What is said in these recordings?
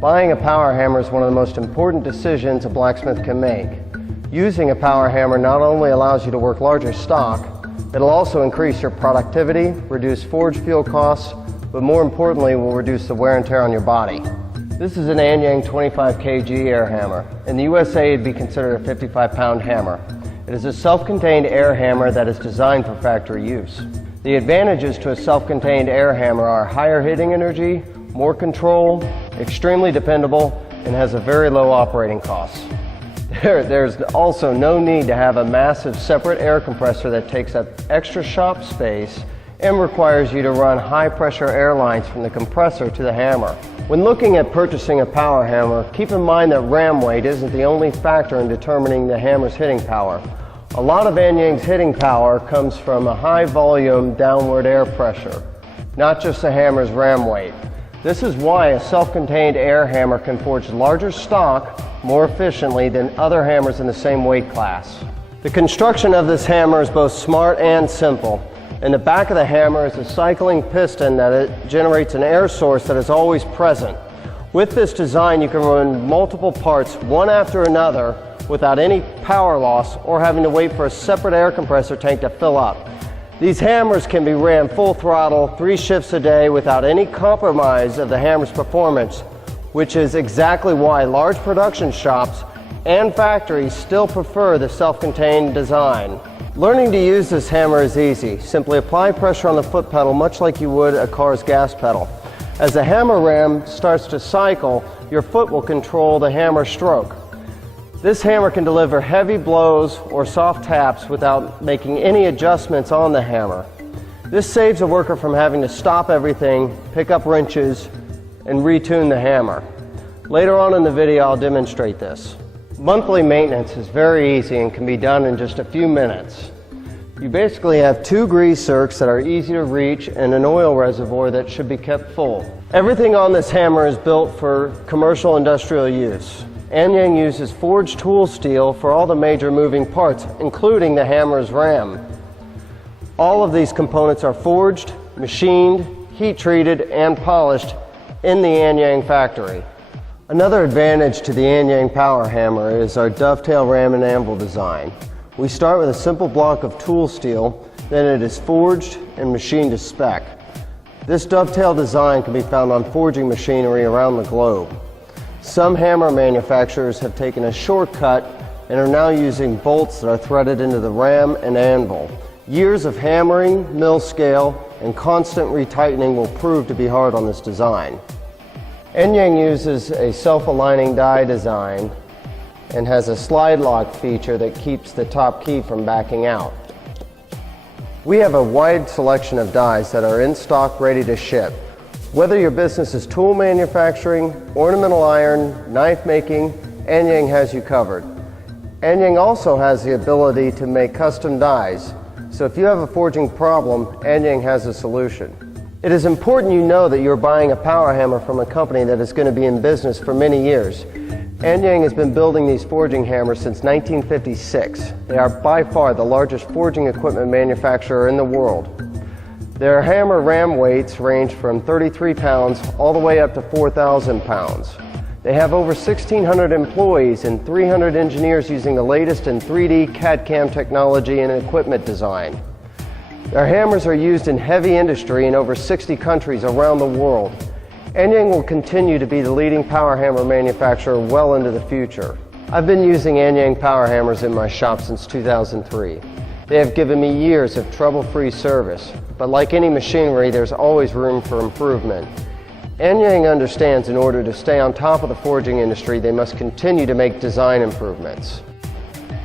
Buying a power hammer is one of the most important decisions a blacksmith can make. Using a power hammer not only allows you to work larger stock, it'll also increase your productivity, reduce forge fuel costs, but more importantly will reduce the wear and tear on your body. This is an Anyang 25 kg air hammer. In the USA it'd be considered a 55-pound hammer. It is a self-contained air hammer that is designed for factory use. The advantages to a self-contained air hammer are higher hitting energy, more control, extremely dependable, and has a very low operating cost. There's also no need to have a massive separate air compressor that takes up extra shop space and requires you to run high pressure air lines from the compressor to the hammer. When looking at purchasing a power hammer, keep in mind that ram weight isn't the only factor in determining the hammer's hitting power. A lot of Anyang's hitting power comes from a high volume downward air pressure, not just the hammer's ram weight. This is why a self-contained air hammer can forge larger stock more efficiently than other hammers in the same weight class. The construction of this hammer is both smart and simple. In the back of the hammer is a cycling piston that it generates an air source that is always present. With this design, you can run multiple parts one after another without any power loss or having to wait for a separate air compressor tank to fill up. These hammers can be ran full throttle 3 shifts a day without any compromise of the hammer's performance, which is exactly why large production shops and factories still prefer the self-contained design. Learning to use this hammer is easy. Simply apply pressure on the foot pedal much like you would a car's gas pedal. As the hammer ram starts to cycle, your foot will control the hammer stroke. This hammer can deliver heavy blows or soft taps without making any adjustments on the hammer. This saves a worker from having to stop everything, pick up wrenches, and retune the hammer. Later on in the video I'll demonstrate this. Monthly maintenance is very easy and can be done in just a few minutes. You basically have 2 grease zerks that are easy to reach and an oil reservoir that should be kept full. Everything on this hammer is built for commercial industrial use. Anyang uses forged tool steel for all the major moving parts, including the hammer's ram. All of these components are forged, machined, heat treated, and polished in the Anyang factory. Another advantage to the Anyang power hammer is our dovetail ram and anvil design. We start with a simple block of tool steel, then it is forged and machined to spec. This dovetail design can be found on forging machinery around the globe. Some hammer manufacturers have taken a shortcut and are now using bolts that are threaded into the ram and anvil. Years of hammering, mill scale, and constant retightening will prove to be hard on this design. Anyang uses a self-aligning die design and has a slide lock feature that keeps the top key from backing out. We have a wide selection of dies that are in stock ready to ship. Whether your business is tool manufacturing, ornamental iron, knife making, Anyang has you covered. Anyang also has the ability to make custom dies, so if you have a forging problem, Anyang has a solution. It is important you know that you're buying a power hammer from a company that is going to be in business for many years. Anyang has been building these forging hammers since 1956. They are by far the largest forging equipment manufacturer in the world. Their hammer ram weights range from 33 pounds all the way up to 4,000 pounds. They have over 1,600 employees and 300 engineers using the latest in 3D CAD/CAM technology and equipment design. Their hammers are used in heavy industry in over 60 countries around the world. Anyang will continue to be the leading power hammer manufacturer well into the future. I've been using Anyang power hammers in my shop since 2003. They have given me years of trouble-free service, but like any machinery, there's always room for improvement. Anyang understands in order to stay on top of the forging industry, they must continue to make design improvements.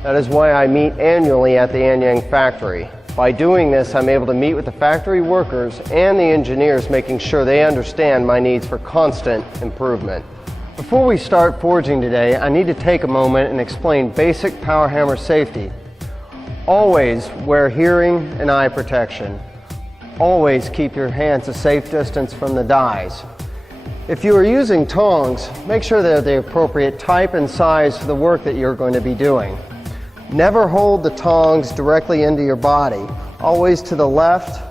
That is why I meet annually at the Anyang factory. By doing this, I'm able to meet with the factory workers and the engineers, making sure they understand my needs for constant improvement. Before we start forging today, I need to take a moment and explain basic power hammer safety. Always wear hearing and eye protection. Always keep your hands a safe distance from the dies. If you are using tongs, make sure they're the appropriate type and size for the work that you're going to be doing. Never hold the tongs directly into your body, always to the left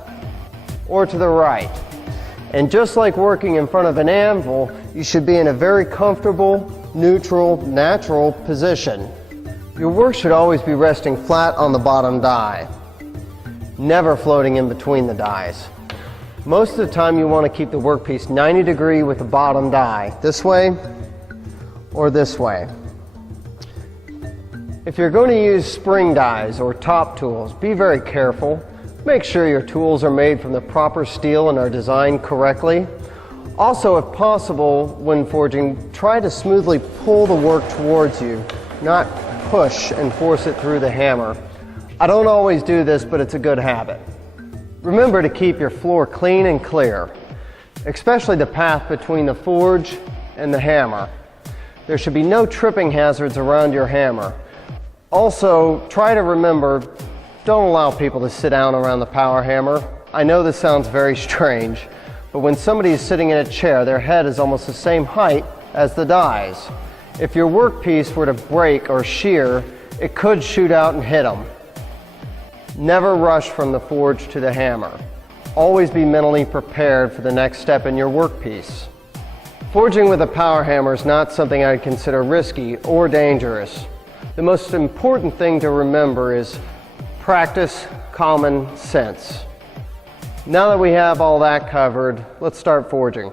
or to the right. And just like working in front of an anvil, You should be in a very comfortable, neutral, natural position. Your work should always be resting flat on the bottom die, never floating in between the dies. Most of the time you want to keep the workpiece 90 degree with the bottom die, this way or this way. If you're going to use spring dies or top tools, be very careful. Make sure your tools are made from the proper steel and are designed correctly. Also, if possible, when forging, try to smoothly pull the work towards you, not push and force it through the hammer. I don't always do this, but it's a good habit. Remember to keep your floor clean and clear, especially the path between the forge and the hammer. There should be no tripping hazards around your hammer. Also, try to remember, don't allow people to sit down around the power hammer. I know this sounds very strange, but when somebody is sitting in a chair, their head is almost the same height as the dies. If your workpiece were to break or shear, it could shoot out and hit them. Never rush from the forge to the hammer. Always be mentally prepared for the next step in your workpiece. Forging with a power hammer is not something I'd consider risky or dangerous. The most important thing to remember is practice common sense. Now that we have all that covered, let's start forging.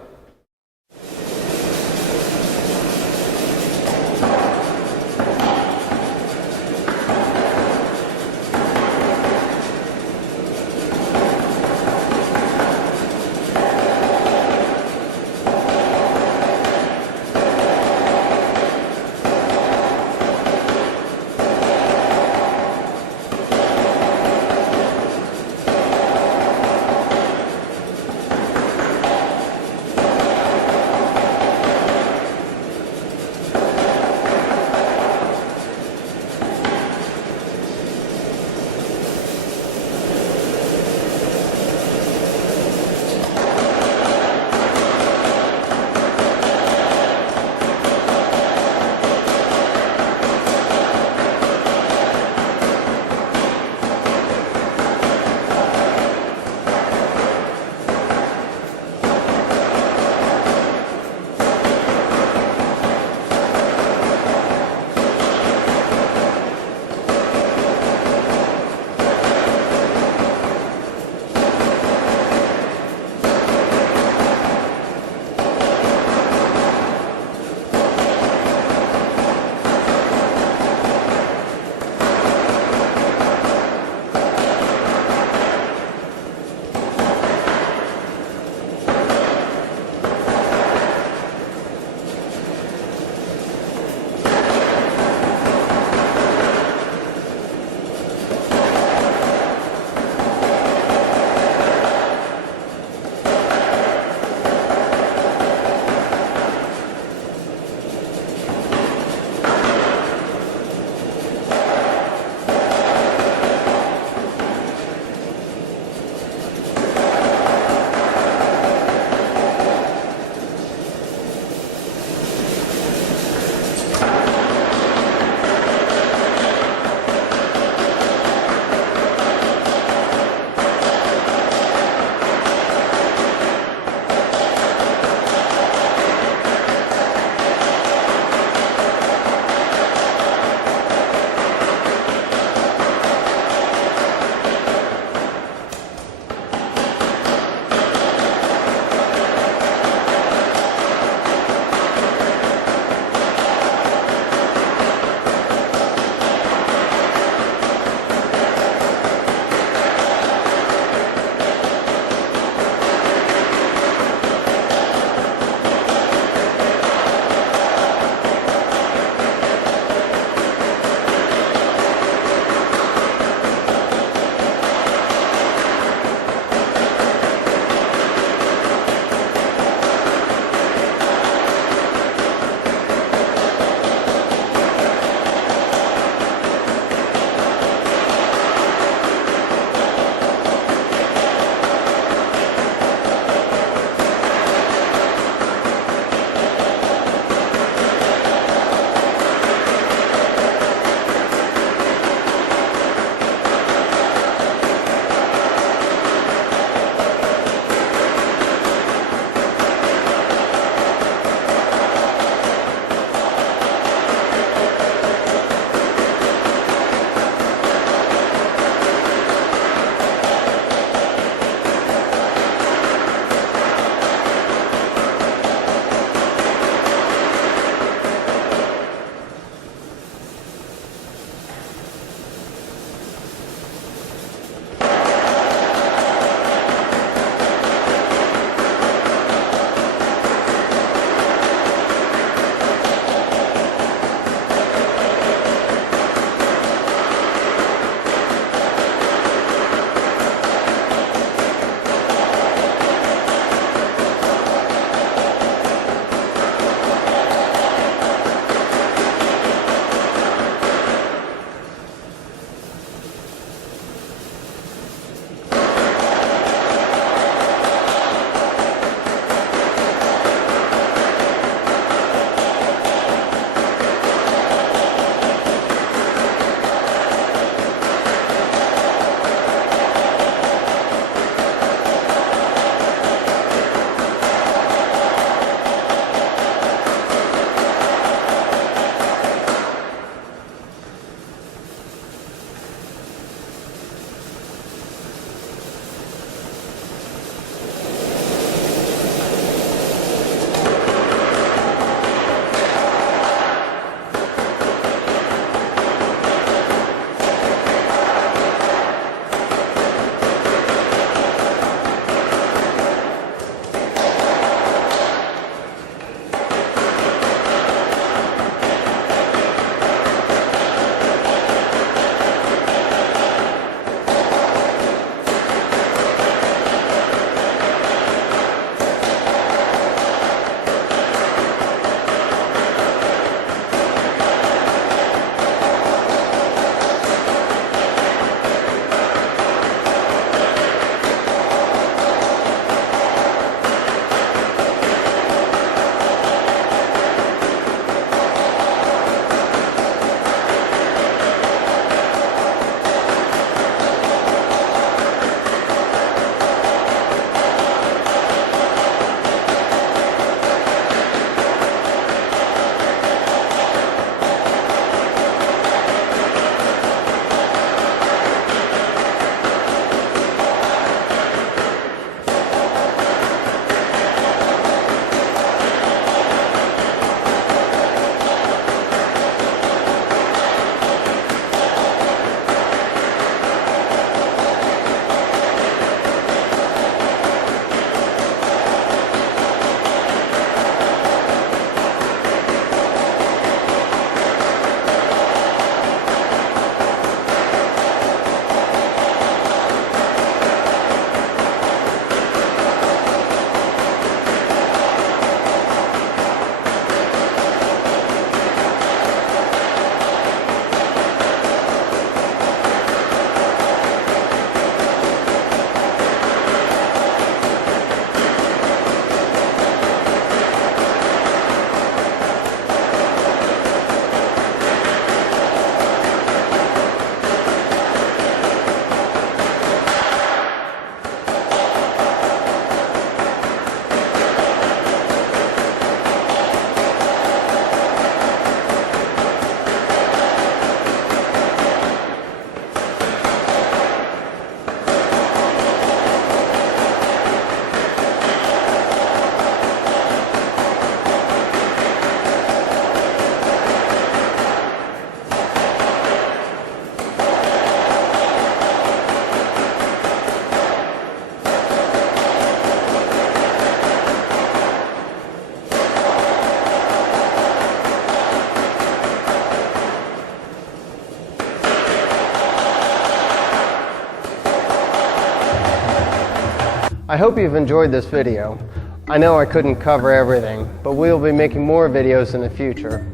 I hope you've enjoyed this video. I know I couldn't cover everything, but we'll be making more videos in the future.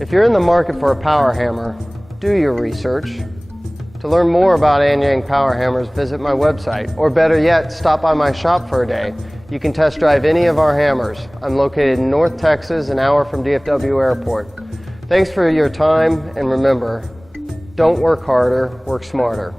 If you're in the market for a power hammer, do your research. To learn more about Anyang power hammers, visit my website, or better yet, stop by my shop for a day. You can test drive any of our hammers. I'm located in North Texas, an hour from DFW Airport. Thanks for your time, and remember, don't work harder, work smarter.